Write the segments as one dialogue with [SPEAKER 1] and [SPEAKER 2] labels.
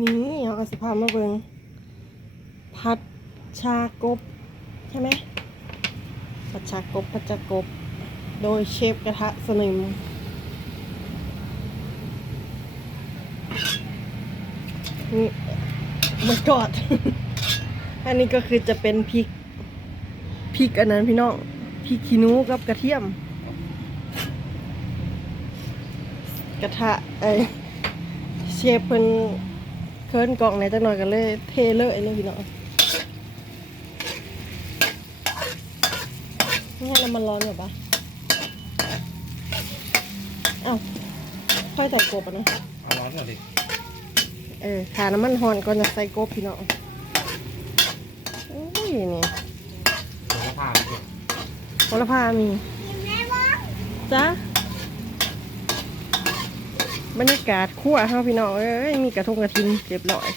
[SPEAKER 1] นี่เอากระสิพามาเบิงผัดชากบ ใช่ไหมผัดชากบผัดชากบ โดยเชฟกระทะสนิมนี่มันกอด อันนี้ก็คือจะเป็นพริกพริกอันนั้นพี่น้องพริกขี้หนูกับกระเทียม กระทะไอเชฟเพิ่น เคิร์นกล่องไหนจักหน่อยกันเลยเทเลยเลยพี่น้องนี่ให้น้ำมันร้อนเหรอปะอ้าวค่อยใส่กบอะเนอะ
[SPEAKER 2] เอาร้อนก่อนดิ
[SPEAKER 1] เออขาน้ำมันหอนก่อนจะใส่กบพี่น้องโอ้ยนี่
[SPEAKER 2] เดี๋ยวก็ผ่านเลย
[SPEAKER 1] โหระพามีจ้ะ บรรยากาศคั่วเฮาพี่น้องเอ้ยมีกระทงกระทินเรียบร้อย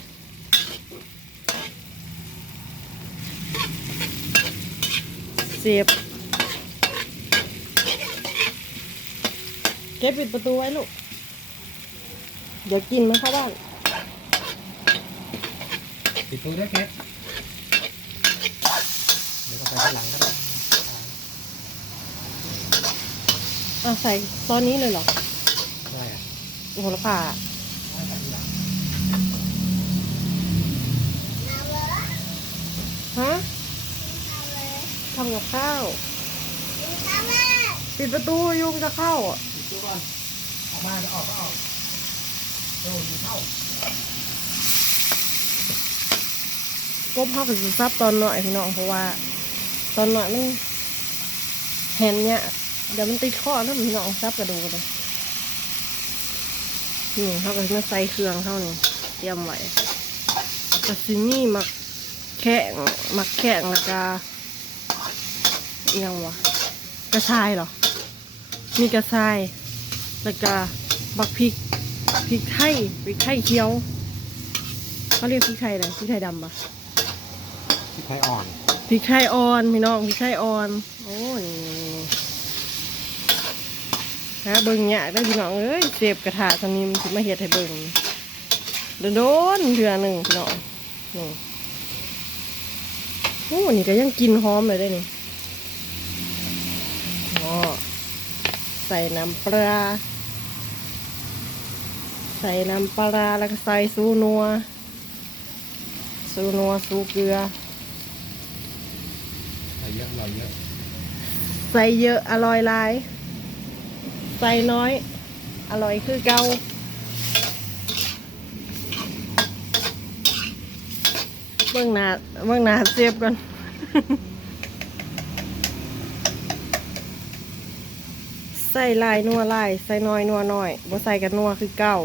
[SPEAKER 1] เสียบเก็บปิดประตูไว้ลูก เดี๋ยวกินมันเข้าบ้าน
[SPEAKER 2] ปิดตู้ด้วยแก๊สเดี๋ยวก็ไปข้างหลังก็ได้
[SPEAKER 1] อะใส่ตอนนี้เลยเหรอ
[SPEAKER 2] ได้อะ
[SPEAKER 1] โอ้โหละพา
[SPEAKER 2] ได้ใส่ทีหลัง
[SPEAKER 1] ฮะทำกับข้าวปิดประตูยุงจะเข้าอะ
[SPEAKER 2] ปิดตู้ก่อนออกมาจะออกก็ออกเร็วดูเข้าก
[SPEAKER 1] บเข้ากับสิซับตอนหน่อยพี่น้องเพราะว่า ตอนหน่อยมันเห็นเนี่ยเดี๋ยวมันติดข้อแล้วพี่น้องซับกระดูกเลย นี่เขาก็มาใส่เครื่องเข้านี่เตรียมไว้กระซินี่มักแข้งมักแข้งแล้วก็อิหยังวะกระชายเหรอ มีกระชายแล้วก็บักพริกพริกไทยพริกไทยเขียวเขาเรียกพริกไทยอะไรพริกไทยดำปะ
[SPEAKER 2] ที่ไฟอ่อน
[SPEAKER 1] พริกไทยอ่อนพี่น้องพริกไทยอ่อน โอ้นี่ ฮะเบิ่งเนี่ยได้พี่น้องเอ้ยเสียบกระถาทำนี้มันสิมาเฮ็ดให้เบิ่งโดนๆเดือนหนึ่งพี่น้องนี่โอ้นี่ก็ยังกินหอมเลยได้นี่อ๋อใส่น้ำปลา ใส่น้ำปลาแล้วก็ใส่ซูนัวซูนัวซูเกลือ
[SPEAKER 2] ใส่เยอะอร่อยเยอะ
[SPEAKER 1] ใส่เยอะอร่อยหลาย ใส่น้อย อร่อยคือเกาเบื้องหน้าเบื้องหน้าเสียบก่อนใส่ลายนัวลายใส่น้อยนัวน้อยบ่ใส่กันนัวคือเก่า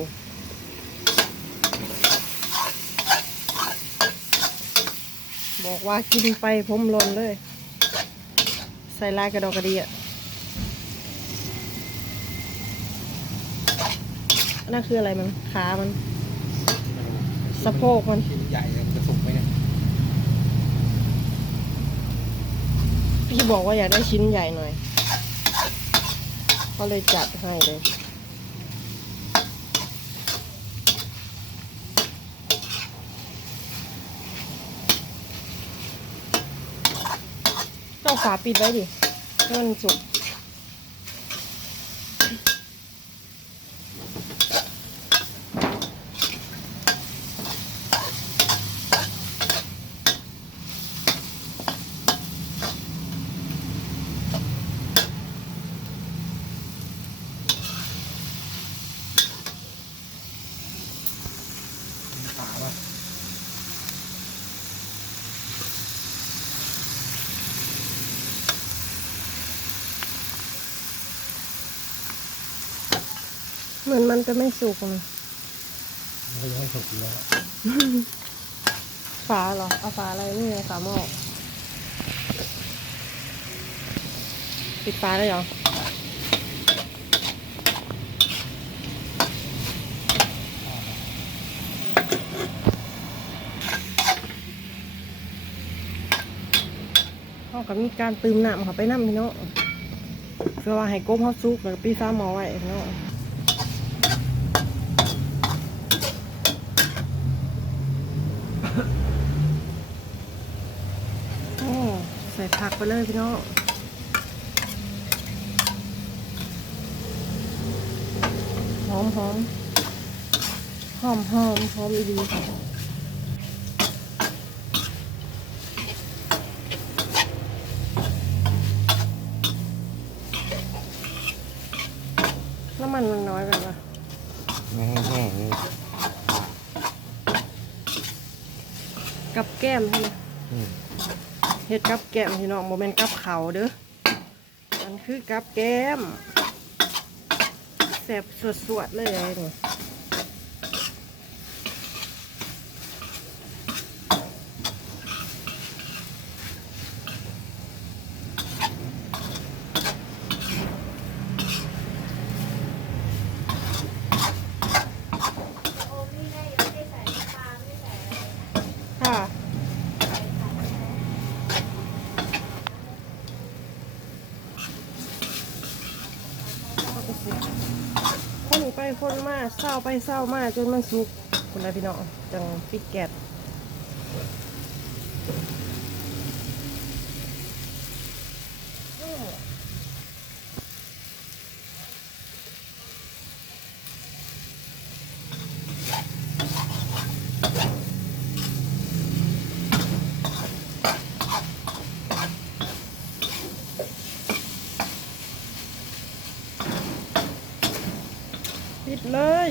[SPEAKER 1] บอกว่ากินไปผมลนเลย ใส่ลายกระดอกกระเดียอั นนั่นคืออะไรมันขา มัน สะโพกมัน
[SPEAKER 2] ชิ้นใหญ่เลยจะสุกไหมเนี่ย
[SPEAKER 1] พี่บอกว่าอยากได้ชิ้นใหญ่หน่อย ก็เลยจัดให้เลย ต้องฝาปิดไว้ดิให้มันสุก เหมือนมันจะไม่สุกนะ
[SPEAKER 2] มันก็ยังไม่สุกอยู่แล้ว
[SPEAKER 1] ฝาเหรอ เอาฝาอะไรนี่ไงฝาหม้อปิดฝาได้เหรอเขาก็มีการตืมน้ำเขาไปน้ำพี่น้องเพื่อว่าให้กบเขาซุกแล้วก็ปีซ่าหมอไว้พี่น้อง โอ้ใส่ผักไปเลยพี่น้องหอมหอมหอมหอมหอมดีน้ำมันมันน้อยไปปะ
[SPEAKER 3] แห้งๆนี่
[SPEAKER 1] กับแก้มใช่ไหม
[SPEAKER 3] อืม
[SPEAKER 1] เฮ็ดกับแก้มพี่น้องโมเมนกับเขาเด้อมันคือกับแก้มแสบสวดๆเลยนี่ค่ะคนไปคนมา เศร้าไปเศร้ามาจนมันสุกคุณนายพี่น้องจังปิดแกด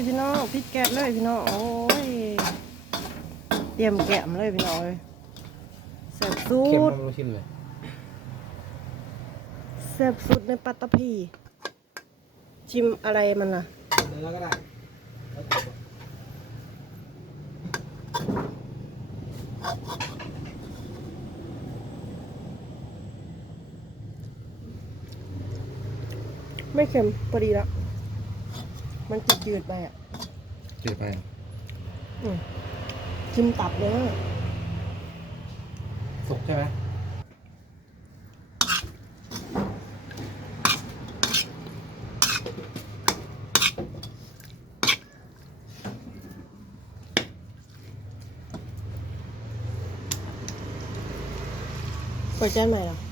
[SPEAKER 1] พี่น้องปิดแกดเลยพี่น้องโอ้ยเตรียมแกมเลยพี่น้องเลยแสบสุ
[SPEAKER 3] เค็ม
[SPEAKER 1] ด
[SPEAKER 3] มันไม่ชินเลย
[SPEAKER 1] แสบสุดในปัตตภีชิมอะไรมันล่ะ
[SPEAKER 3] เนื้อก็ได้
[SPEAKER 1] ไม่เค็มพอดีแล้ว มันจืดๆไปอะ
[SPEAKER 3] จืดไป
[SPEAKER 1] อืมชิมตับเลยนะ
[SPEAKER 3] สุกใช่ไหม
[SPEAKER 1] เปิดใจใหม่เหรอ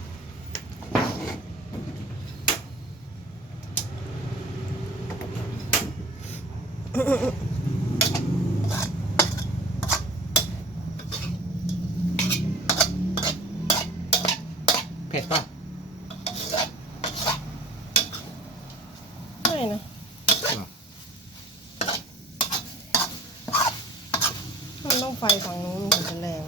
[SPEAKER 3] เผ็ดป่ะ
[SPEAKER 1] ไม่นะ
[SPEAKER 3] หรอ
[SPEAKER 1] มันต้องไฟฝั่งนู้นมันถึงจะแรง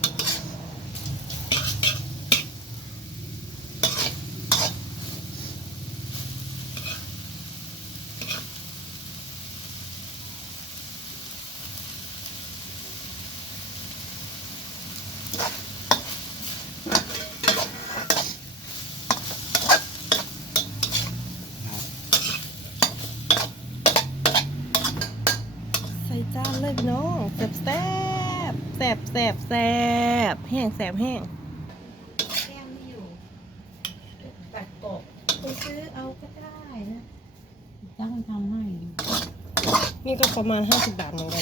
[SPEAKER 1] ส่จานเลยพี่น้องแสบแสบแสบแสบแสบแห้งแสบแห้ง
[SPEAKER 4] แก้มไม่อยู่
[SPEAKER 2] ตัดตก
[SPEAKER 4] ไปซื้อเอาก็ได้นะตั้งทำให้อยู่
[SPEAKER 1] นี่ก็ประมาณ50บาทเหมือนกัน